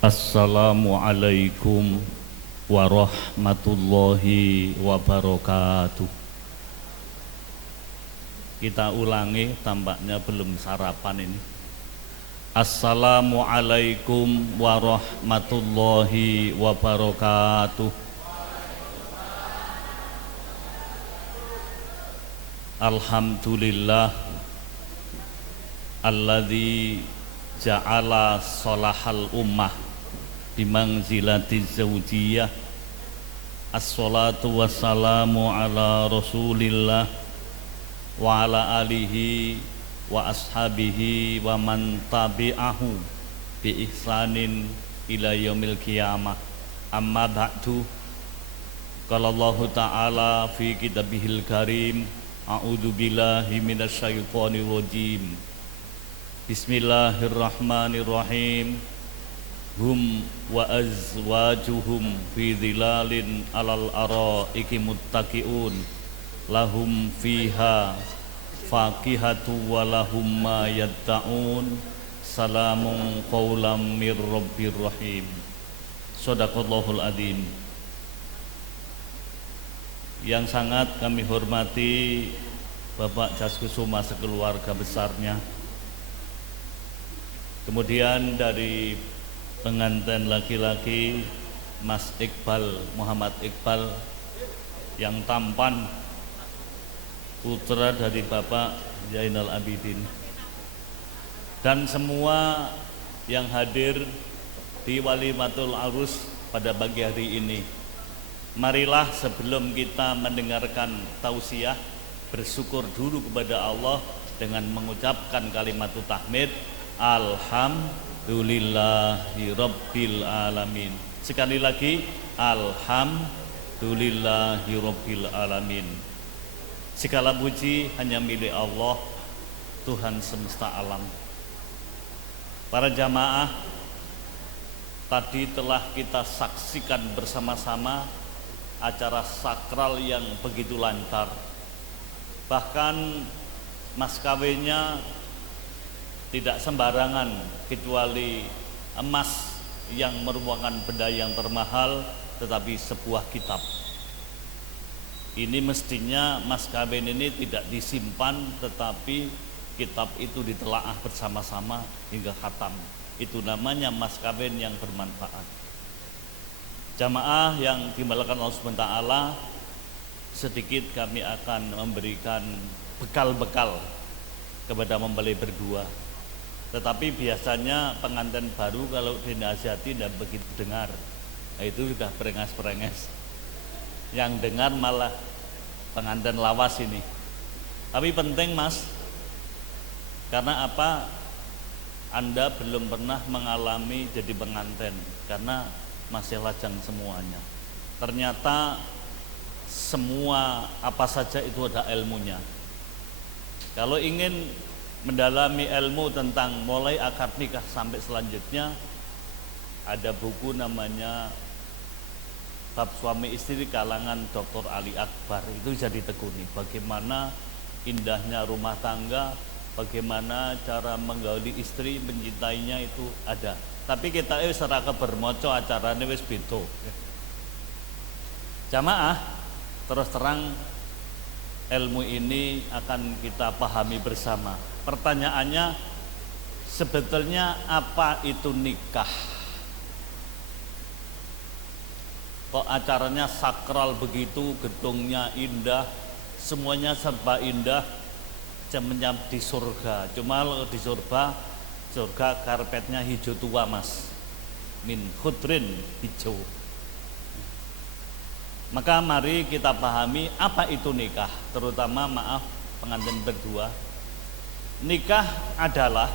Assalamualaikum warahmatullahi wabarakatuh. Kita ulangi, tampaknya belum sarapan ini. Assalamualaikum warahmatullahi wabarakatuh. Alhamdulillah alladzi ja'ala salahal ummah bimangzilati zaujiyah. Assalatu wassalamu ala rasulillah wa ala alihi wa ashabihi wa man tabi'ahu bi ihsanin ila yaumil qiyamah. Amma ba'du. Qala Allah ta'ala fi kitabihil karim, a'udzu billahi minasyaitonir rajim. Bismillahirrahmanirrahim. Hum wa azwajuhum fi dhilalin alal araiki muttaqiun lahum fiha faqihatu wa lahum ma yatta'un salamun qawlam mir rabbir rahim. Shadaqallahul adzim. Yang sangat kami hormati Bapak Jaskusuma sekeluarga besarnya, kemudian dari pengantin laki-laki Mas Iqbal, Muhammad Iqbal yang tampan, putra dari Bapak Zainal Abidin, dan semua yang hadir di Walimatul Arus pada pagi hari ini. Marilah sebelum kita mendengarkan tausiah, bersyukur dulu kepada Allah dengan mengucapkan kalimat tahmid, Alhamdulillahi Rabbil Alamin. Sekali lagi, Alhamdulillahi Rabbil Alamin. Segala puji hanya milik Allah, Tuhan semesta alam. Para jamaah, tadi telah kita saksikan bersama-sama acara sakral yang begitu lancar. Bahkan mas kawinnya tidak sembarangan, kecuali emas yang merupakan benda yang termahal, tetapi sebuah kitab. Ini mestinya mas kawin ini tidak disimpan, tetapi kitab itu ditelaah bersama-sama hingga khatam. Itu namanya mas kawin yang bermanfaat. Jamaah yang dimuliakan Allah SWT, sedikit kami akan memberikan bekal-bekal kepada mempelai berdua. Tetapi biasanya pengantin baru kalau dinasihati tidak begitu dengar, nah, itu sudah perengas-perengas. Yang dengar malah pengantin lawas ini. Tapi penting mas, karena apa? Anda belum pernah mengalami jadi pengantin, karena masih lajang semuanya. Ternyata semua apa saja itu ada ilmunya. Kalau ingin mendalami ilmu tentang mulai akad nikah sampai selanjutnya, ada buku namanya Bab Suami Istri kalangan Dr. Ali Akbar. Itu bisa ditekuni bagaimana indahnya rumah tangga, bagaimana cara menggauli istri, mencintainya, itu ada. Tapi kita seraka bermoco acaranya wis beda. Jamaah, terus terang ilmu ini akan kita pahami bersama. Pertanyaannya, sebetulnya apa itu nikah? Kok acaranya sakral begitu, gedungnya indah, semuanya serba indah, jamnya di surga. Cuma di surga karpetnya hijau tua mas, min khudrin, hijau. Maka mari kita pahami apa itu nikah, terutama maaf pengantin berdua. Nikah adalah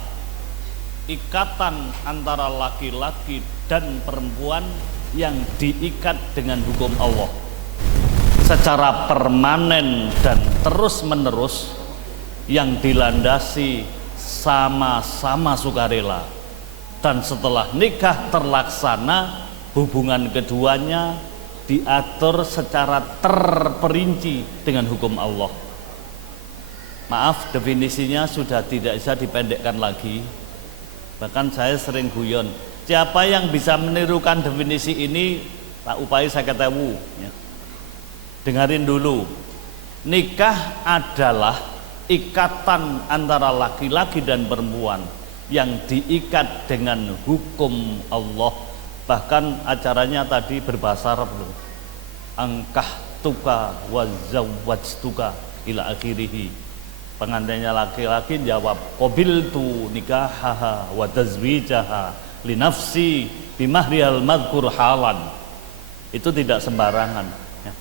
ikatan antara laki-laki dan perempuan yang diikat dengan hukum Allah secara permanen dan terus-menerus, yang dilandasi sama-sama sukarela. Dan setelah nikah terlaksana, hubungan keduanya diatur secara terperinci dengan hukum Allah. Maaf, definisinya sudah tidak bisa dipendekkan lagi. Bahkan saya sering guyon, Siapa yang bisa menirukan definisi ini, tak upai saya ketahui ya. Dengarin dulu. Nikah adalah ikatan antara laki-laki dan perempuan yang diikat dengan hukum Allah. Bahkan acaranya tadi berbahasa Arab loh. Angkah tuka wa zawwajtuka ila akhirih. Pengantinnya laki-laki jawab qabiltu nikahaha wa tazwijaha li nafsi bimahrihal madhkur halan. Itu tidak sembarangan ya.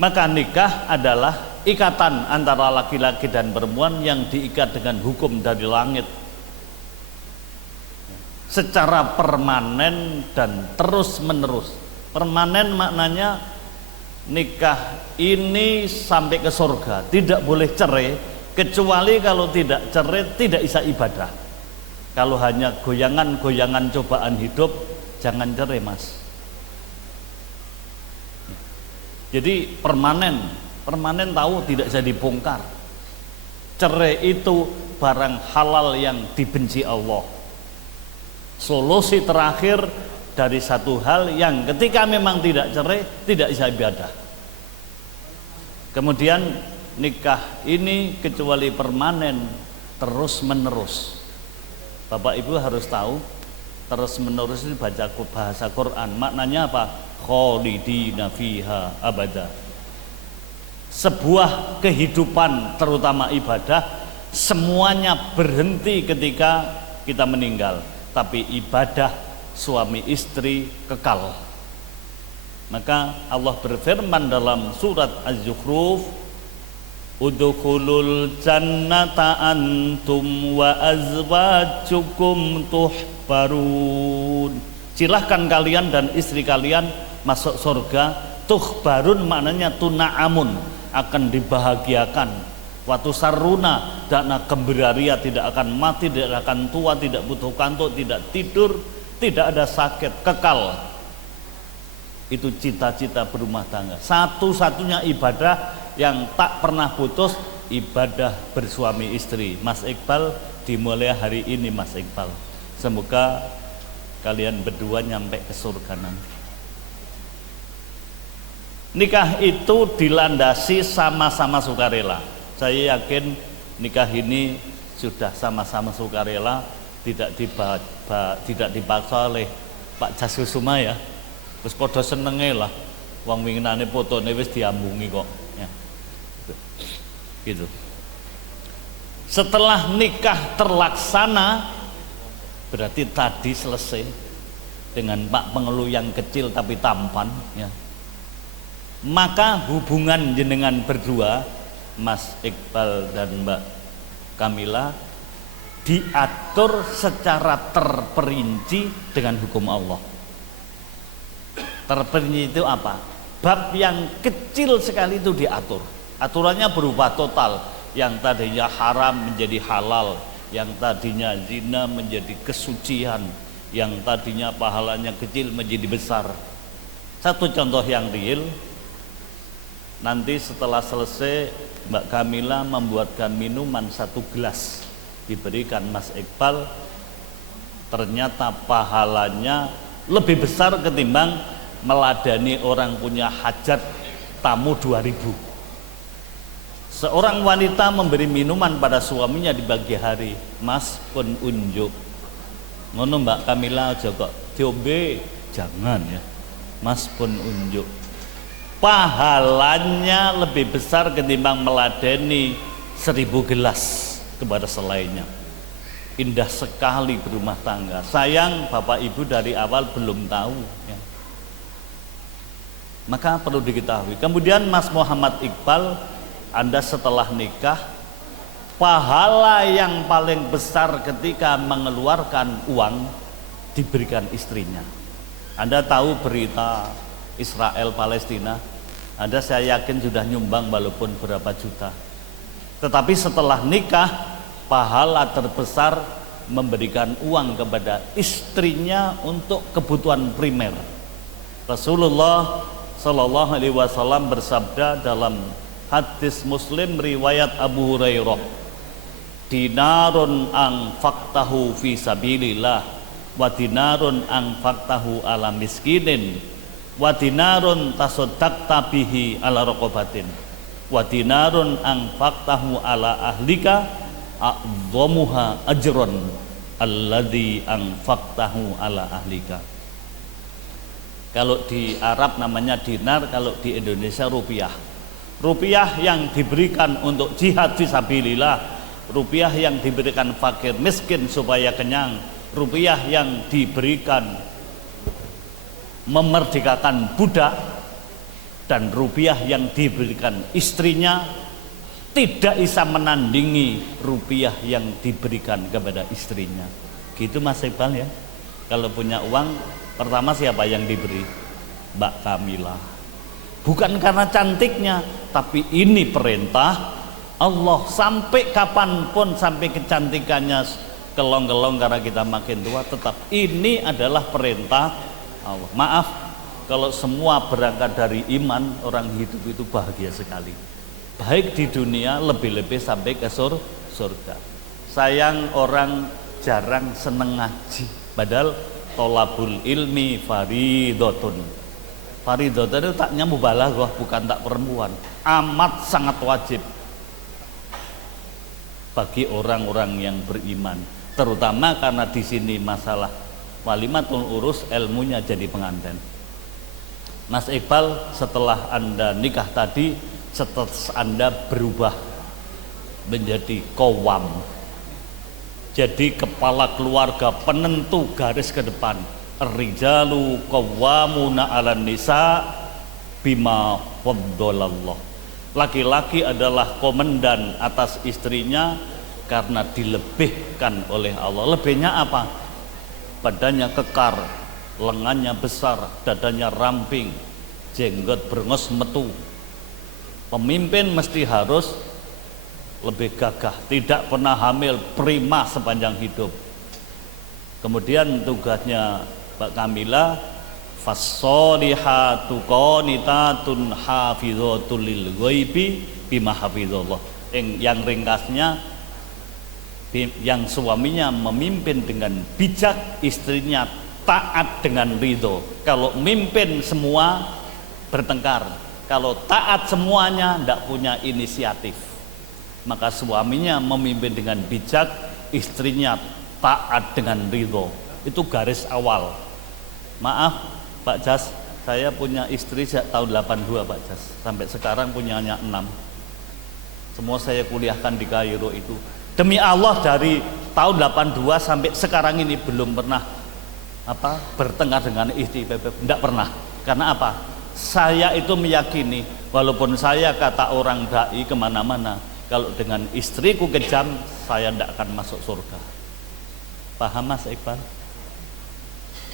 Maka nikah adalah ikatan antara laki-laki dan perempuan yang diikat dengan hukum dari langit secara permanen dan terus menerus. Permanen maknanya nikah ini sampai ke surga, tidak boleh cerai, kecuali kalau tidak cerai tidak bisa ibadah. Kalau hanya goyangan-goyangan cobaan hidup, jangan cerai mas. Jadi permanen tahu tidak bisa dibongkar. Cerai itu barang halal yang dibenci Allah. Solusi terakhir dari satu hal yang ketika memang tidak cerai tidak bisa ibadah. Kemudian nikah ini kecuali permanen terus menerus. Bapak Ibu harus tahu terus menerus itu baca bahasa Quran. Maknanya apa? Khalidina fiha abada. Sebuah kehidupan terutama ibadah semuanya berhenti ketika kita meninggal, tapi ibadah suami istri kekal. Maka Allah berfirman dalam surat Az-Zukhruf, udkhulul jannata antum wa azwajukum tuhbarun. Silahkan kalian dan istri kalian masuk surga. Tuhbarun maknanya tuna'amun, akan dibahagiakan. Watu saruna, dana kembiraria, tidak akan mati, tidak akan tua, tidak butuh kantuk, tidak tidur, tidak ada sakit, kekal. Itu cita-cita berumah tangga. Satu-satunya ibadah yang tak pernah putus, ibadah bersuami istri. Mas Iqbal, dimulai hari ini Mas Iqbal. Semoga kalian berdua nyampe ke surga nanti. Nikah itu dilandasi sama-sama sukarela. Saya yakin nikah ini sudah sama-sama sukarela, tidak dipaksa oleh Pak Jasusuma ya. Terus podo senenge lah, wong winginane fotone wis diambungi kok. Ya. Gitu. Setelah nikah terlaksana, berarti tadi selesai dengan Pak Pengeluh yang kecil tapi tampan. Ya. Maka hubungan jenengan berdua, Mas Iqbal dan Mbak Kamila, diatur secara terperinci dengan hukum Allah. Terperinci itu apa? Bab yang kecil sekali itu diatur. Aturannya berupa total. Yang tadinya haram menjadi halal, yang tadinya zina menjadi kesucian, yang tadinya pahalanya kecil menjadi besar. Satu contoh yang real. Nanti setelah selesai Mbak Kamila membuatkan minuman 1 gelas, diberikan Mas Iqbal, ternyata pahalanya lebih besar ketimbang meladani orang punya hajat tamu 2000. Seorang wanita memberi minuman pada suaminya di pagi hari, Mas pun unjuk ngono Mbak Kamila aja kok diombe, jangan ya, Mas pun unjuk. Pahalanya lebih besar ketimbang meladeni 1000 gelas kepada selainnya. Indah sekali berumah tangga. Sayang Bapak Ibu dari awal belum tahu ya. Maka perlu diketahui. Kemudian Mas Muhammad Iqbal, Anda setelah nikah, pahala yang paling besar ketika mengeluarkan uang diberikan istrinya. Anda tahu berita Israel Palestina, Anda saya yakin sudah nyumbang walaupun berapa juta. Tetapi setelah nikah, pahala terbesar memberikan uang kepada istrinya untuk kebutuhan primer. Rasulullah Shallallahu Alaihi Wasallam bersabda dalam hadis Muslim riwayat Abu Hurairah, dinarun ang faktahu fi sabilillah wa dinarun anfaqtahu ala miskinin wa dinarun tasaddaqta bihi ala raqabatin wa dinarun anfaqtahu ala ahlika a'dhamuha ajran alladzi anfaqtahu ala ahlika. Kalau di Arab namanya dinar, kalau di Indonesia rupiah. Rupiah yang diberikan untuk jihad fisabilillah, rupiah yang diberikan fakir miskin supaya kenyang, rupiah yang diberikan memerdekakan budak, dan rupiah yang diberikan istrinya tidak bisa menandingi rupiah yang diberikan kepada istrinya. Gitu Mas Iqbal ya. Kalau punya uang, pertama siapa yang diberi? Mbak Kamila. Bukan karena cantiknya, tapi ini perintah Allah. Sampai kapanpun, sampai kecantikannya kelong-kelong karena kita makin tua, tetap ini adalah perintah Allah. Maaf, kalau semua berangkat dari iman, orang hidup itu bahagia sekali. Baik di dunia, lebih-lebih sampai ke surga. Sayang orang jarang seneng ngaji, padahal tolabul ilmi faridotun. Faridotun itu taknya mubalaghah, bukan tak perempuan, amat sangat wajib bagi orang-orang yang beriman, terutama karena di sini masalah walimatul urus, ilmunya jadi pengantin. Mas Iqbal, setelah Anda nikah tadi, status Anda berubah menjadi qawwam, jadi kepala keluarga, penentu garis ke depan. Ar-rijalu qawwamuna 'alan nisa bima faddalallah. Laki-laki adalah komandan atas istrinya karena dilebihkan oleh Allah. Lebihnya apa? Badannya kekar, lengannya besar, dadanya ramping, jenggot berengos metu. Pemimpin mesti harus lebih gagah, tidak pernah hamil, prima sepanjang hidup. Kemudian tugasnya Mbak Kamila, fassolihatu qanitatun hafidhatul lil ghaibi bima hafizallah. Yang ringkasnya, yang suaminya memimpin dengan bijak, istrinya taat dengan ridho. Kalau mimpin semua bertengkar, kalau taat semuanya tidak punya inisiatif. Maka suaminya memimpin dengan bijak, istrinya taat dengan ridho. Itu garis awal. Maaf Pak Jas, saya punya istri sejak tahun 82 Pak Jas, sampai sekarang punyanya 6. Semua saya kuliahkan di Kairo itu. Demi Allah, dari tahun 82 sampai sekarang ini belum pernah bertengkar dengan istri, tidak pernah. Karena apa? Saya itu meyakini, walaupun saya kata orang dai kemana-mana, kalau dengan istriku kejam, saya tidak akan masuk surga. Paham Mas Iqbal?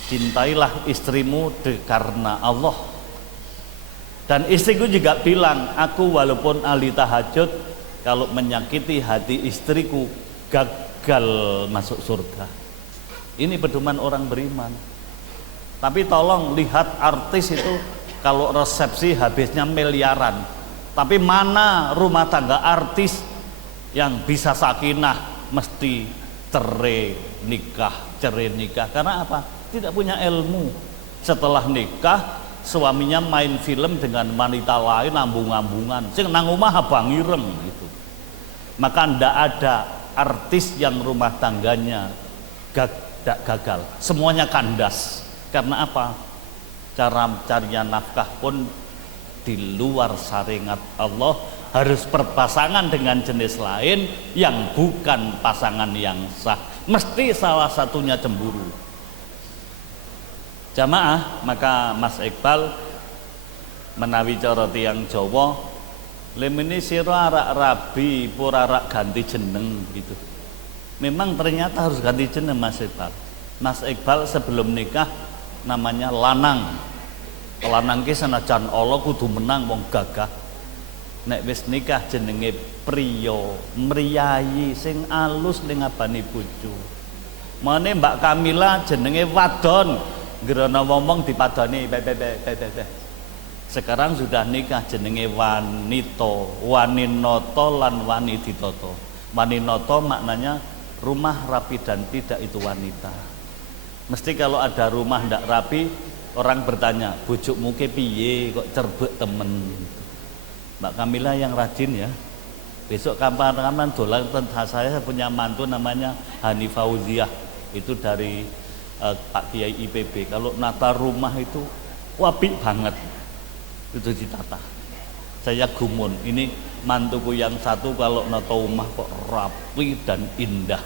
Cintailah istrimu karena Allah. Dan istriku juga bilang, aku walaupun ahli tahajud, kalau menyakiti hati istriku, gagal masuk surga. Ini pedoman orang beriman. Tapi tolong lihat artis itu, kalau resepsi habisnya miliaran. Tapi mana rumah tangga artis yang bisa sakinah? Mesti cerai nikah. Karena apa? Tidak punya ilmu. Setelah nikah, suaminya main film dengan wanita lain, ambung-ambungan, sing nang omah abang ireng gitu. Maka ndak ada artis yang rumah tangganya gagal, semuanya kandas. Karena apa? Cara mencarinya nafkah pun di luar syariat Allah, harus berpasangan dengan jenis lain yang bukan pasangan yang sah. Mesti salah satunya cemburu. Jamaah, maka Mas Iqbal menawi cara tiyang Jawa, lemene sira arak rabi pura arak ganti jeneng gitu. Memang ternyata harus ganti jeneng Mas Iqbal. Mas Iqbal sebelum nikah namanya lanang. Lanang ki senajan Allah kudu menang wong gagah. Nek wis nikah jenenge priya, mriyayi sing alus ning ngabane bojo. Mane Mbak Kamila jenenge wadon. Gerana ngomong dipadani sekarang sudah nikah jenenge wanito, waninoto lan wanititoto. Waninoto maknanya rumah rapi dan tidak itu wanita. Mesti kalau ada rumah ndak rapi, orang bertanya, bojokmu ke piye kok cerbek temen. Mbak Kamila yang rajin ya. Besok kapan-kapan dolan saya punya mantu namanya Hani Fauziah, itu dari Pak Kiai IPB. Kalau nata rumah itu apik banget, itu ditata. Saya gumun, ini mantuku yang satu kalau nata rumah kok rapi dan indah.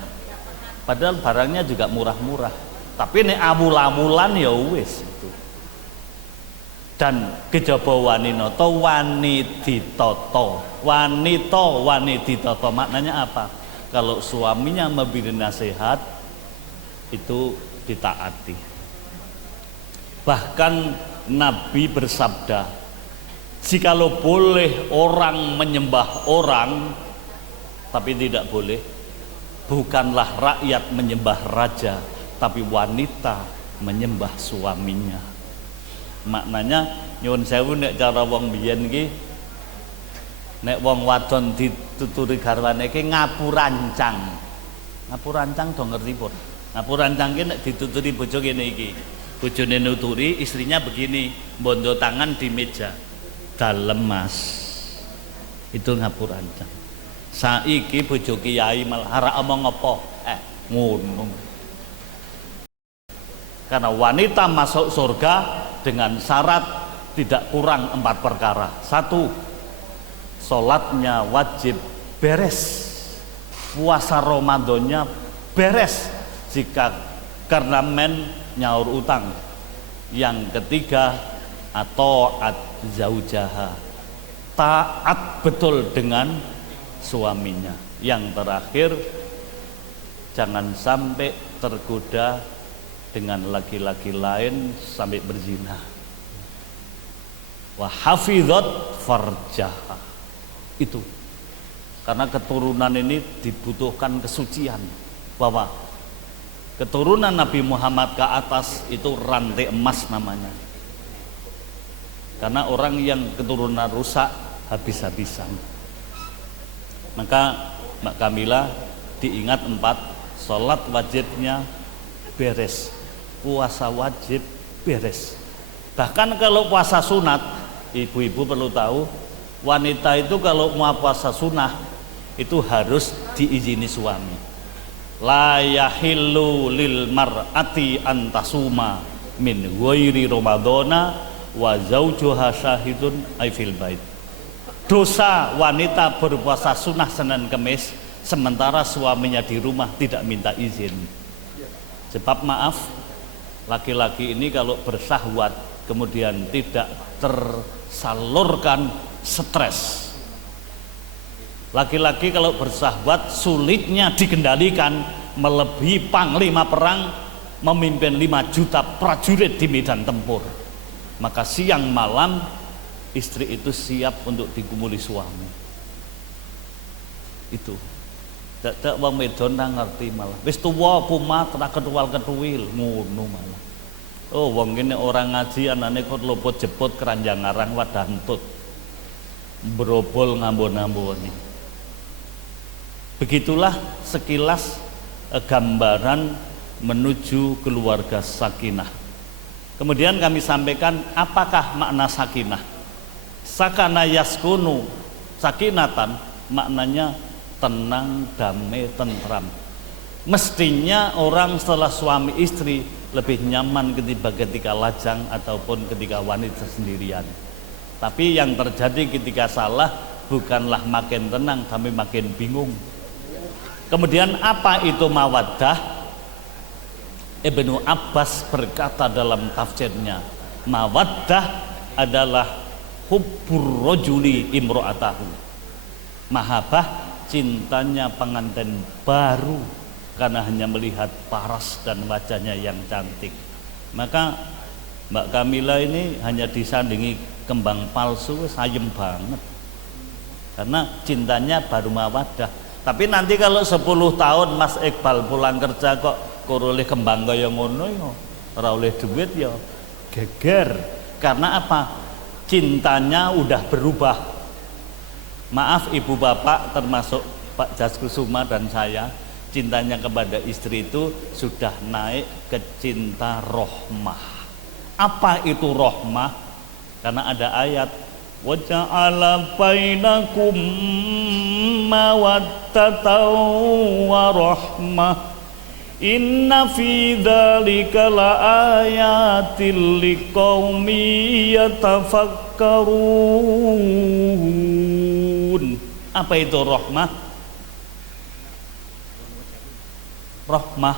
Padahal barangnya juga murah-murah. Tapi ini amul-amulan ya wis itu. Dan kejaba wanita wani ditata. Wanita wani ditata maknanya apa? Kalau suaminya memberi nasihat itu ditaati. Bahkan Nabi bersabda, jikalau boleh orang menyembah orang, tapi tidak boleh, bukanlah rakyat menyembah raja, tapi wanita menyembah suaminya. Maknanya nyuwun sewu nek cara wong biyen iki, nek wong wadon dituturi garwane iki ngapurancang. Ngapurancang do ngerti pun. Ngapurancang ki nek dituturi bojo kene iki. Bojone nuturi, istrinya begini, bondo tangan di meja. Dalem Mas. Itu ngapurancang. Saiki bojo kiai malah arek omong apa? Ngono. Karena wanita masuk surga dengan syarat tidak kurang 4 perkara. 1, sholatnya wajib beres, puasa Ramadannya beres jika karena men nyaur utang. Yang ketiga, ataat zaujaha, taat betul dengan suaminya. Yang terakhir, jangan sampai tergoda dengan laki-laki lain sampai berzina. Wa hafizat farjaha. Itu karena keturunan ini dibutuhkan kesucian, bahwa keturunan Nabi Muhammad ke atas itu rantai emas namanya. Karena orang yang keturunan rusak habis-habisan. Maka Mbak Kamila diingat 4, sholat wajibnya beres, puasa wajib beres. Bahkan kalau puasa sunat, ibu-ibu perlu tahu, wanita itu kalau mau puasa sunnah itu harus diizini suami. La yahillu lil mar'ati antasuma min ghairi ramadhana wa zaujuha syahidun ay fil bait. Dosa wanita berpuasa sunnah Senin Kemis sementara suaminya di rumah tidak minta izin. Sebab maaf, laki-laki ini kalau bersahwat kemudian tidak tersalurkan, stres. Laki-laki kalau bersahwat sulitnya dikendalikan, melebihi panglima perang memimpin 5 juta prajurit di medan tempur. Maka siang malam istri itu siap untuk digumuli suami. Itu dak wong medon nang ngerti malah. Wis tuwa kumat ra ketuwal-ketuwil ngono malah. Oh wong kene orang ngaji anane kok lopot jepot keranjang ngarang wadantut. Brobol ngambon-amboni. Begitulah sekilas gambaran menuju keluarga sakinah. Kemudian kami sampaikan apakah makna sakinah. Sakana yaskunu sakinatan maknanya tenang, damai, tentram. Mestinya orang setelah suami istri lebih nyaman ketika lajang ataupun ketika wanita sendirian. Tapi yang terjadi ketika salah bukanlah makin tenang tapi makin bingung. Kemudian apa itu mawaddah? Ibnu Abbas berkata dalam tafsirnya, mawaddah adalah hubbur rajuli imro'atahu. Mahabbah cintanya pengantin baru karena hanya melihat paras dan wajahnya yang cantik. Maka Mbak Kamila ini hanya disandingi kembang palsu, sayem banget karena cintanya baru mawaddah. Tapi nanti kalau 10 tahun Mas Iqbal pulang kerja kok oleh kembang kaya ngono ya ora oleh duit ya geger. Karena apa? Cintanya udah berubah. Maaf ibu bapak termasuk Pak Jaskusuma dan saya, cintanya kepada istri itu sudah naik ke cinta rohmah. Apa itu rohmah? Karena ada ayat wa ja'ala bainakum mawaddatan wa rahmah inna fi dzalika laayatil liqaumi yatafakkarun. Apa itu rohmah? Rohmah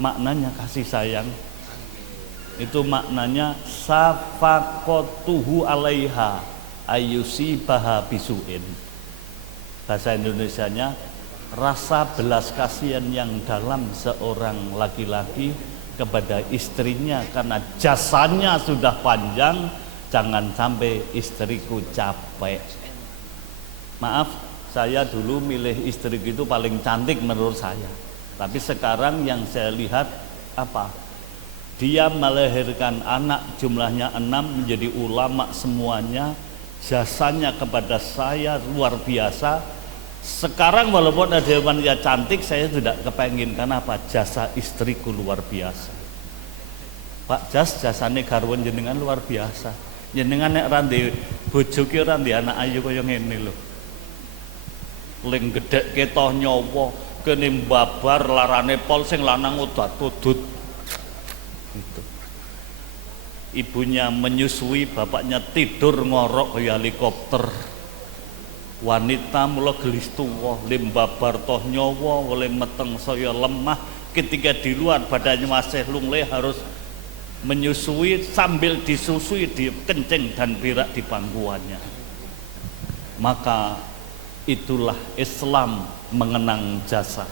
maknanya kasih sayang. Itu maknanya safaqatuhu alaiha ayyusibaha bisuin. Bahasa Indonesianya rasa belas kasihan yang dalam seorang laki-laki kepada istrinya karena jasanya sudah panjang, jangan sampai istriku capek. Maaf, saya dulu milih istriku itu paling cantik menurut saya. Tapi sekarang yang saya lihat apa? Dia melahirkan anak jumlahnya 6 menjadi ulama semuanya, jasanya kepada saya luar biasa. Sekarang walaupun ada wanita cantik saya tidak kepengin, karena apa? Jasa istriku luar biasa. Pak Jas, jasane garwan jenengan luar biasa. Jenengan nek randi bojo ki ora ndek anak ayu kaya ngene lho. Ling gedhek ketoh nyawa, kene mbabar larane pol sing lanang udat-udut. Gitu. Ibunya menyusui, bapaknya tidur ngorok kayak helikopter. Wanita mula gelis tuwa, limbabar toh nyawa, oleh meteng saya lemah. Ketika di luar badannya masih lunglai, harus menyusui sambil disusui di kencing dan berak di pangkuannya. Maka itulah Islam mengenang jasa.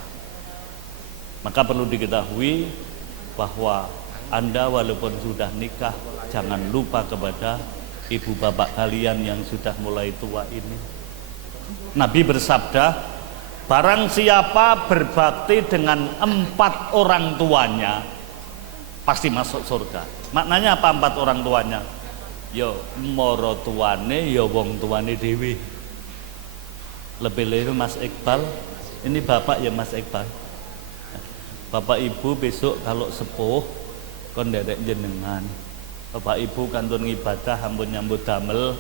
Maka perlu diketahui bahwa Anda walaupun sudah nikah, jangan lupa kepada ibu bapak kalian yang sudah mulai tua ini. Nabi bersabda, barang siapa berbakti dengan 4 orang tuanya pasti masuk surga. Maknanya apa 4 orang tuanya? Yo moro tuane, yo wong tuane dewi. Lebih-lebih Mas Iqbal, ini bapak ya Mas Iqbal. Bapak ibu besok kalau sepuh kon ndek jenengan. Bapak ibu kantun ibadah ampun nyambut damel,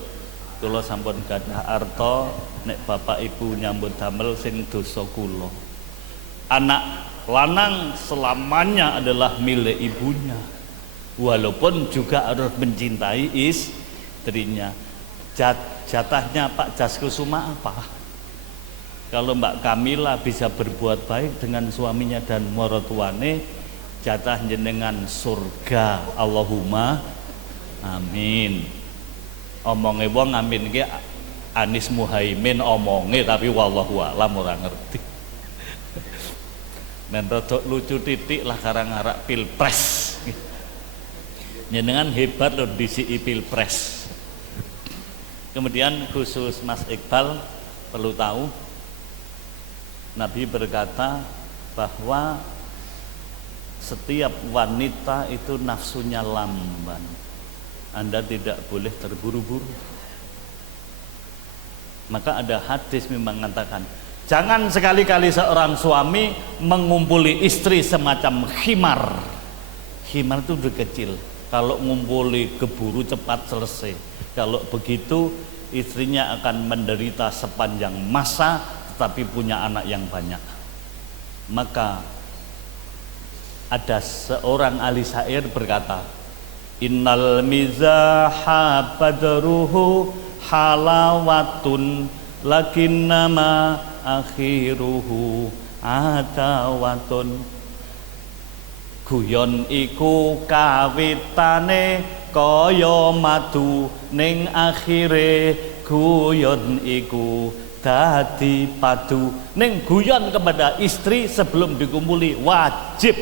kula sampun gadah arta, nek bapak ibu nyambut damel sing dosa kula. Anak lanang selamanya adalah milik ibunya, walaupun juga harus mencintai istrinya. Jatahnya Pak Jaskusuma apa? Kalau Mbak Kamila bisa berbuat baik dengan suaminya dan maratuane, jatah jenengan surga. Allahumma amin. Omonge wong amin ki Anies Muhaimin omonge, tapi wallahu alam ora ngerti. Men rodok lucu titik lah karang arak pilpres. Jenengan hebat loh disiki pilpres. Kemudian khusus Mas Iqbal perlu tahu, Nabi berkata bahwa setiap wanita itu nafsunya lamban. Anda tidak boleh terburu-buru. Maka ada hadis memang mengatakan, jangan sekali-kali seorang suami mengumpuli istri semacam khimar. Khimar itu udah kecil. Kalau ngumpuli keburu cepat selesai. Kalau begitu istrinya akan menderita sepanjang masa, tetapi punya anak yang banyak. Maka ada seorang ahli syair berkata, innal mizaha badruhu halawatun lakinnama akhiruhu adawatun. Guyon iku kawitane kaya madu, ning akhire guyon iku dadi padu. Ning guyon kepada istri sebelum dikumpuli wajib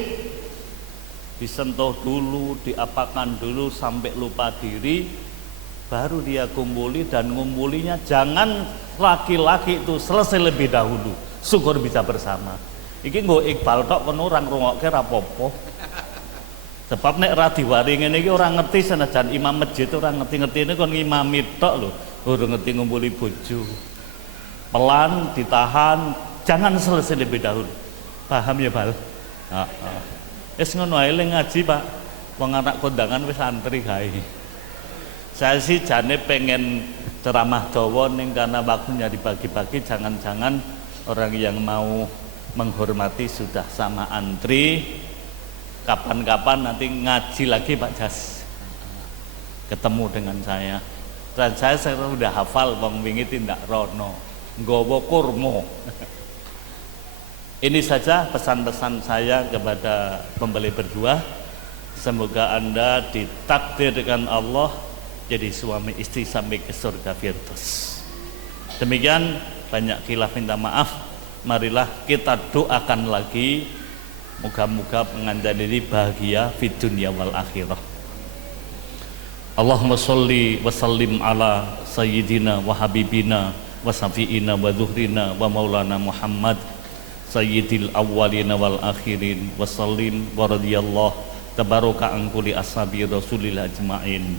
disentuh dulu, diapakan dulu sampai lupa diri, baru dia kumpuli. Dan ngumpulinya jangan laki-laki itu selesai lebih dahulu, syukur bisa bersama. Iki nggo Iqbal tok kono ora ngrungokke ra apa-apa. Sebab nek ra diwari ngene iki ora ngerti, senajan imam masjid ora ngerti-ngertine kon ngimami tok lho, ora ngerti ngumpuli bojo. Pelan ditahan, jangan selesai lebih dahulu. Paham ya, Bal? Wis ngono ae ngaji, Pak. Wong anak kondangan wis antri kae. Saya sih jane pengen ceramah Jawa ning karena waktunya dibagi-bagi, jangan-jangan orang yang mau menghormati sudah sama antri. Kapan-kapan nanti ngaji lagi Pak Jas, ketemu dengan saya. Dan saya sudah hafal wong wingi tindak rono nggawa kurma. Ini saja pesan-pesan saya kepada pembeli berdua. Semoga Anda ditakdirkan Allah jadi suami istri sampai ke surga Firdaus. Demikian, banyak khilaf minta maaf. Marilah kita doakan lagi, moga-moga pengantin ini bahagia fid dunya wal akhirah. Allahumma sholli wa sallim ala sayyidina wa habibina wa safiina wa zuhrina wa maulana Muhammad sayyidil awwalina wal akhirin wa sallim wa radiyallahu tabaraka an kulli ashabi rasulillah ajma'in.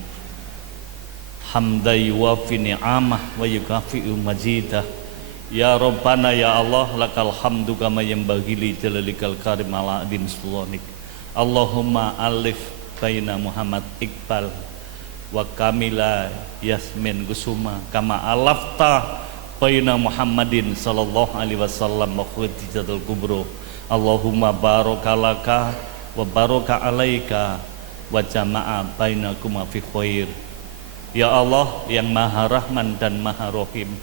Hamdai wa fi ni'amah wa yukafi'u majidah. Ya Rabbana ya Allah, lakal hamdu kama yanbaghi li jalalikal karim ala adin sulanik. Allahumma alif baina Muhammad Iqbal wa Kamila Yasmin Gusuma kama alafta baina Muhammadin sallallahu alaihi wasallam wa Khadijatul Kubro. Allahumma barakalaka wa baraka alaika wa jama'a bainakuma fi khair. Ya Allah yang Maha Rahman dan Maha Rahim,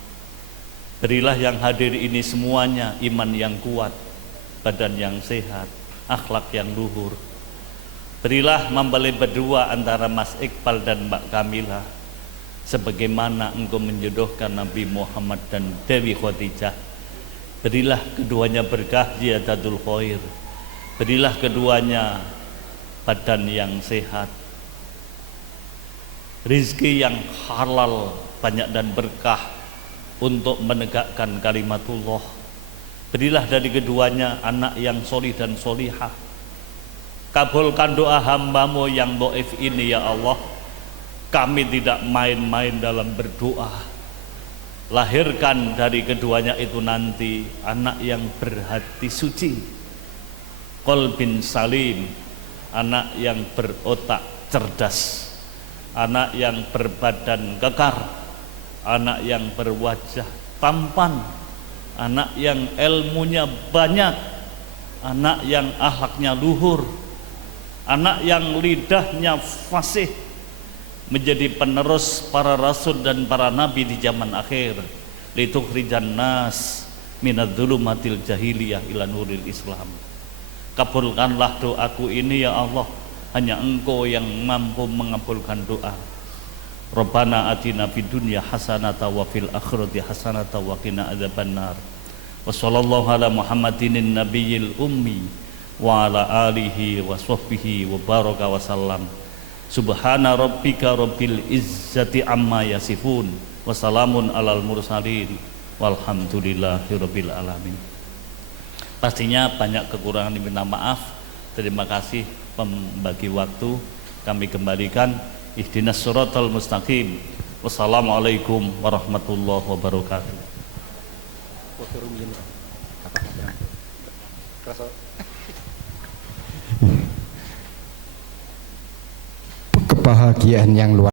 berilah yang hadir ini semuanya iman yang kuat, badan yang sehat, akhlak yang luhur. Berilah membeli berdua antara Mas Iqbal dan Mbak Kamila, sebagaimana Engkau menjodohkan Nabi Muhammad dan Dewi Khadijah. Berilah keduanya berkah ziyadatul khair. Berilah keduanya badan yang sehat, rizki yang halal banyak dan berkah untuk menegakkan kalimatullah. Berilah dari keduanya anak yang solih dan solihah. Kabulkan doa hambamu yang dhaif ini ya Allah. Kami tidak main-main dalam berdoa. Lahirkan dari keduanya itu nanti anak yang berhati suci, qalbin salim, anak yang berotak cerdas, anak yang berbadan kekar, anak yang berwajah tampan, anak yang ilmunya banyak, anak yang akhlaknya luhur, anak yang lidahnya fasih, menjadi penerus para rasul dan para nabi di zaman akhir, litukhrijan nas minadz-dzulumatil jahiliyah ila nuril Islam. Kabulkanlah doaku ini ya Allah, hanya Engkau yang mampu mengabulkan doa. Rabbana atina fid dunya hasanatan wa fil akhirati hasanatan wa qina adzabannar. Wa sallallahu ala Muhammadin nabiyil ummi wa ala alihi wa sahbihi wa baraka wa sallam. Subhana rabbika rabbil izzati amma yasifun wa salamun alal mursalin walhamdulillahi rabbil alamin. Pastinya banyak kekurangan, diminta maaf. Terima kasih pembagi waktu. Kami kembalikan. Ihdinas siratal mustaqim. Wassalamualaikum warahmatullahi wabarakatuh. Kebahagiaan yang luar